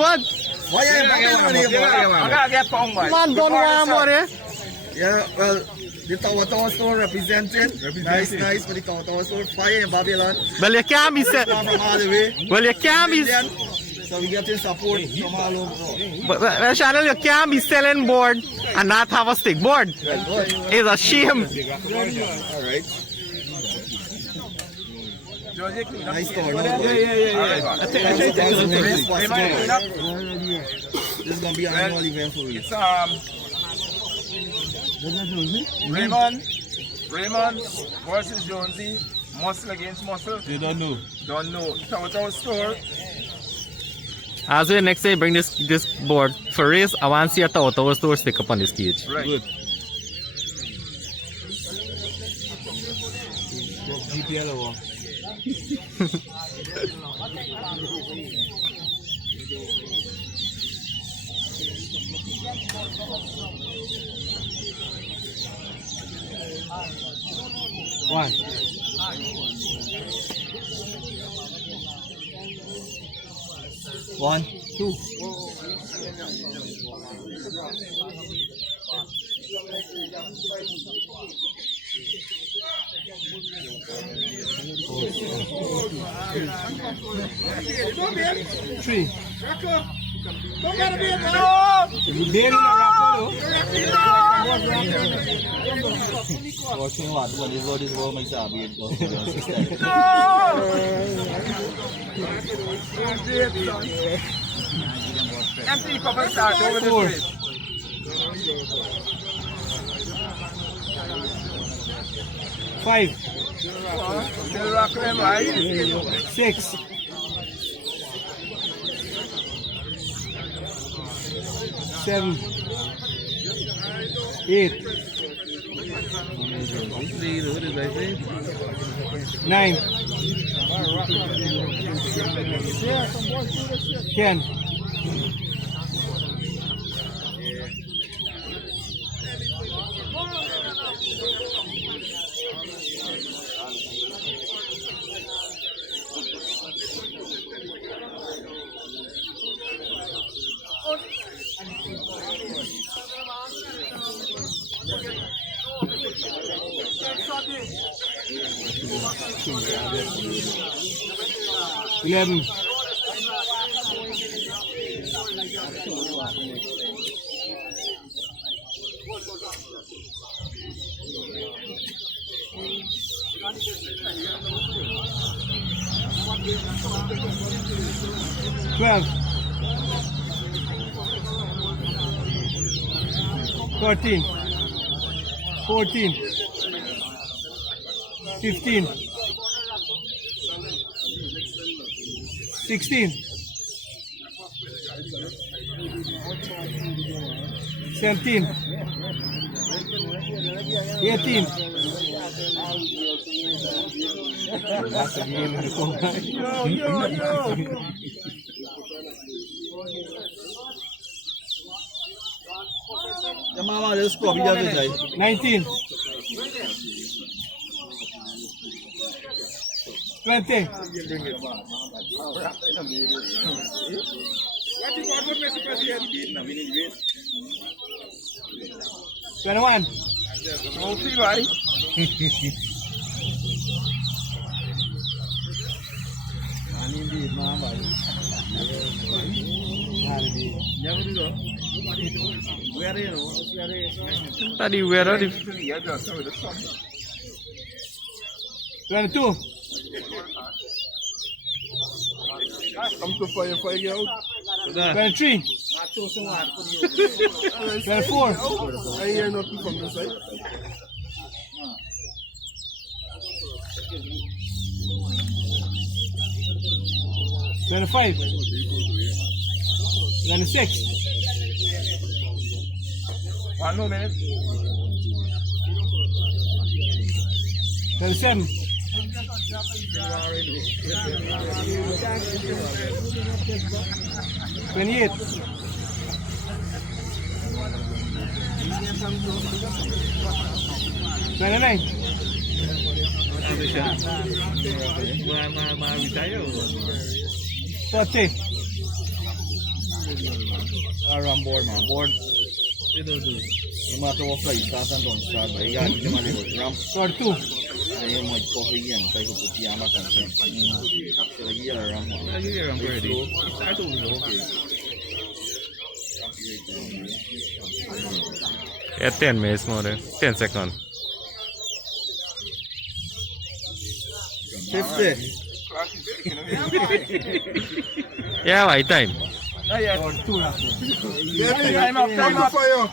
squad. Why are you get pound man. Man, don't want money. Yeah, well, the Tower store representing. Nice for the Tower store. Fire in Babylon. Well, you can't be From all the way. Well, you can't be. So we getting support from all over. Well, Channel, you can't be selling board and not have a stick board. It's a shame. All right. Nice store. This is going to be an annual event for you. Raymond versus Jonsey. Muscle against muscle. They don't know. Tower store. As we next day bring this board for race, I want to see a Tower store stick up on this cage. Right. Good. GPL over. One. One, two. Three. Don't get me Watching what? What is what my job here? Empty cup and start over the place. Five. Still rock them, right? 6. 7. 8. 9. 10. 11. 12. 13. 14. 15. 16. 17. 18. The mama just go be there today. 19. 20. 21. Don't see right. ตาดีเวรดิ 22. Come to fire out. 23. 24. I hear nothing from the side. 25. 26. 1 more minute. 27. 28. 29. 30. Ram board, man. Board. No matter what flight start and don't start, but you got to give them a little ramp. For 2. And you might cover again, so you can put the hammer and thing. So you get a ramp, man. Yeah, you get a ramp already. Okay. Yeah, 10 minutes more. 10 seconds. 50. Yeah, right time. Yeah, yeah. For 2 now. Yeah, time up, fire.